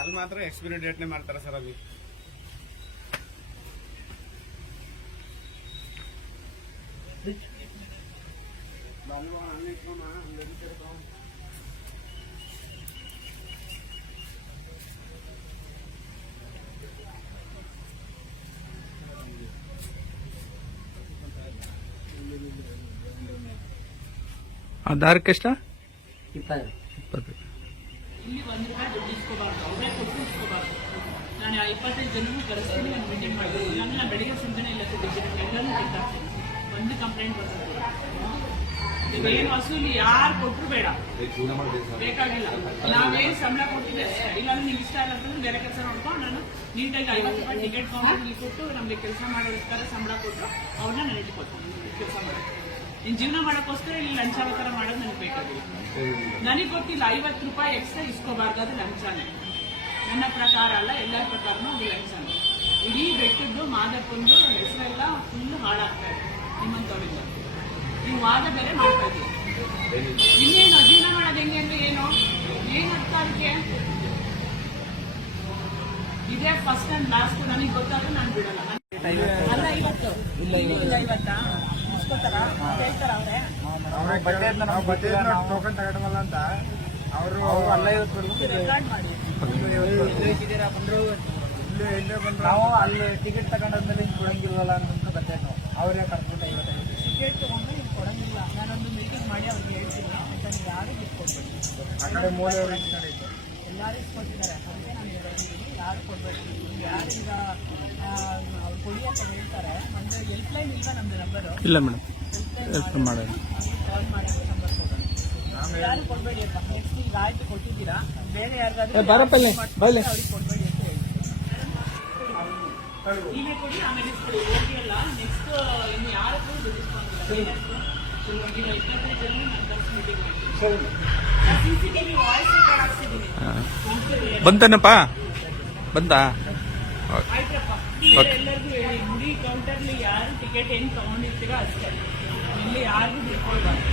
ಅಲ್ಲಿ ಮಾತ್ರ ಎಕ್ಸ್ಪೈರಿ ಡೇಟ್ನೇ ಮಾಡ್ತಾರೆ ಸರ್. ಅಲ್ಲಿ ಆಧಾರಕ್ಕೆ ಎಷ್ಟ? 20. ಇಲ್ಲಿ ₹1 ದುಡ್ಡು ಇಸ್ಕೋಬಾರ್ದು, ಅವರೇ ಕೊಟ್ಟು ಇಸ್ಕೋಬಾರ್ದು. ನಾನು 25 ಜನರು ಕರೆಸ್ತೀನಿ, ನಾನು ಮೀಟಿಂಗ್ ಮಾಡ್ತೀನಿ. ಇಲ್ಲಾಂದ್ರೆ ನಾನು ಬೆಳಿಗ್ಗೆ ಸಂಜೆನೇ ಇಲ್ಲ ಕೊಟ್ಟಿದ್ದೀನಿ, ಎಲ್ಲರೂ ಬೇಕಾಗ್ತೀನಿ. ಒಂದು ಕಂಪ್ಲೇಂಟ್ ಬರ್ತದೆ. ಏನು ವಸೂಲಿ ಯಾರು ಕೊಟ್ಟರು ಬೇಡ, ಬೇಕಾಗಿಲ್ಲ. ನಾವೇನು ಸಂಬಳ ಕೊಟ್ಟಿದ್ದೆ ಅಷ್ಟೇ. ಇಲ್ಲಾಂದ್ರೆ ನಿಮ್ಗೆ ಇಷ್ಟ ಇಲ್ಲ ಅಂತಂದ್ರೆ ಬೇರೆ ಕೆಲಸ ನೋಡ್ಕೊಂಡು ನಾನು ನೀಟಾಗಿ ₹50 ಟಿಕೆಟ್ ಕೌಂಟರ್ಗೆ ಕೊಟ್ಟು ನಮಗೆ ಕೆಲಸ ಮಾಡೋದಕ್ಕಾರ ಸಂಬಳ ಕೊಟ್ಟರು ಅವ್ರನ್ನ ನಾನು ಇಟ್ಕೊಳ್ತೀನಿ ಕೆಲಸ ಮಾಡೋದು. ನೀನು ಜೀವನ ಮಾಡೋಕ್ಕೋಸ್ಕರ ಇಲ್ಲಿ ಲಂಚ ಥರ ಮಾಡೋದು ನನಗೆ ಬೇಕಾಗಿಲ್ಲ. ನನಗೆ ಗೊತ್ತಿಲ್ಲ ₹50 ಎಕ್ಸ್ಟ್ರಾ ಇಸ್ಕೋಬಾರ್ದು, ಅದು ಲಂಚನೇ. ನನ್ನ ಪ್ರಕಾರ ಅಲ್ಲ, ಎಲ್ಲರ ಪ್ರಕಾರನೂ ಅದು ಲಂಚನೇ. ಇಡೀ ಬೆಟ್ಟದ್ದು ಮಾದಪ್ಪಂದು ಹೆಸರೆಲ್ಲ ಫುಲ್ ಹಾಳಾಗ್ತಾ ಇದೆ ನಿಮ್ಮಂಥವ್ರಿಂದ. ನೀವು ವಾದ ಬೇರೆ ಮಾಡ್ತಾ ಇದ್ದೀವಿ. ಇನ್ನೇನು ಜೀವನ ಮಾಡೋದು ಹೆಂಗೆ ಅಂದ್ರೆ ಏನು ಅರ್ಥ ಅದಕ್ಕೆ? ಇದೇ ಫಸ್ಟ್ ಅಂಡ್ ಲಾಸ್ಟ್. ನನಗೆ ಗೊತ್ತಾದ್ರೆ ನಾನು ಬಿಡಲ್ಲ. ಅಲ್ಲ 50 50 ಇಸ್ಕೋತಾರ ಹೇಳ್ತಾರ ಅವರೇ ಟೋಕನ್ ತಗೊಂಡಲ್ಲ ಅಂತ ಅವರು ಅಲ್ಲ ರೆಕಾರ್ಡ್ ಮಾಡಿ ನಾವು ಅಲ್ಲಿ ಟಿಕೆಟ್ ತಗೊಂಡಾದ್ಮೇಲೆ ಹಿಂಗೆ ಕೊಡಂಗಿಲ್ವಲ್ಲ ಅಂತ ಗೊತ್ತಾಯ್ತು. ಅವರೇ ಕರ್ಕೊಂಡು 55 ಟಿಕೆಟ್ ತಗೊಂಡು ನೀವು ಕೊಡಂಗಿಲ್ಲ. ನಾನೊಂದು ಮೀಟಿಂಗ್ ಮಾಡಿ ಅವ್ರಿಗೆ ಹೇಳ್ತೀನಿ ಅಂತ. ನೀವು ಯಾರು ಇಸ್ಕೊಡ್ಬೇಡಿ, ಆ ಕಡೆ ಮೂಲೆ ಎಲ್ಲರೂ ಇಸ್ಕೊಟ್ಟಿದ್ದಾರೆ. ಅದಕ್ಕೆ ನಾನು ಹೇಳಿದ್ದೀನಿ ಯಾರು ಕೊಡಬೇಡಿ. ಯಾರು ಈಗ ಅವ್ರು ಕೊಡಿ ಅಂತ ಹೇಳ್ತಾರೆ. ಒಂದು ಹೆಲ್ಪ್ಲೈನ್ ಇಲ್ವಾ ನಮ್ಮದು ನಂಬರು? ಇಲ್ಲ ಮೇಡಮ್, ಮಾಡೋಣ ಕಾಲ್ ಮಾಡಿ ನಂಬರ್ ಕೊಡೋಣ. ಯಾರು ಕೊಡಬೇಡಿ ಅಂತ. ನೆಕ್ಸ್ಟ್ ಈಗ ಆಯ್ತು ಕೊಟ್ಟಿದ್ದೀರಾ, ಬೇರೆ ಯಾರಿಗಾದ್ರೂ ಅವ್ರಿಗೆ ಕೊಡಬೇಡಿ ಅಂತ ಹೇಳಿ. ನೀವೇ ಕೊಡಿ, ಆಮೇಲೆ ಇಸ್ಕೊಡಿ. ಹೋಗಿಯಲ್ಲ ನೆಕ್ಸ್ಟ್ ಇನ್ನು ಯಾರು ಕೂಡ ದುಡ್ಡಿಸ್ಕೊಂಡಿಲ್ಲ. 25 ಜನ ನಾನು ಕರೆಸಿ ಮೀಟಿಂಗ್ ಮಾಡ್ತೀನಿ. CCTV ವಾಯ್ಸ್ ರೆಕಾರ್ಡ್ ಹಾಕ್ಸಿದ್ದೀನಿ. ಬಂತನಪ್ಪ? ಬಂತಾ? ಆಯ್ತಪ್ಪ. ಎಲ್ಲರಿಗೂ ಹೇಳಿ, ಗುಡಿ ಕೌಂಟರ್ಲಿ ಯಾರು ಟಿಕೆಟ್ ಏನು ತಗೊಂಡಿರ್ತೀರೋ ಅಷ್ಟೇ. ಇಲ್ಲಿ ಯಾರಿಗೂ ಬಿಟ್ಕೊಳ್ಬಾರ್ದು.